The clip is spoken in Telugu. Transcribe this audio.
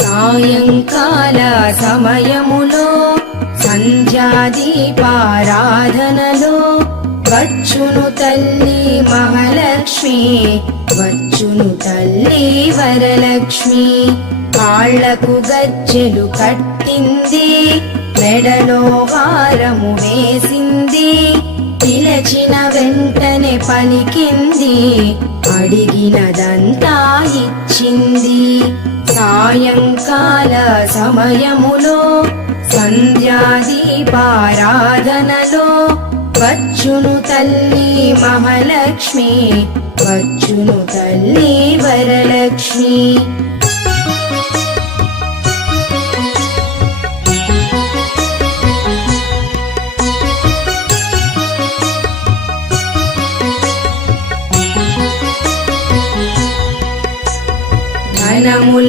సాయంకాల సమయములో సంధ్యాదీపారాధనలో వచ్చును తల్లి మహాలక్ష్మి, వచ్చును తల్లి వరలక్ష్మి. కాళ్లకు గజ్జెలు కట్టింది, మెడలో హారము వేసింది, పిలచిన వెంటనే పలికింది, అడిగినదంతా ఇచ్చింది. సాయంకాల సమయములో సంధ్యాదీపారాధనలో వచ్చును తల్లి మహాలక్ష్మి, వచ్చును తల్లి వరలక్ష్మి.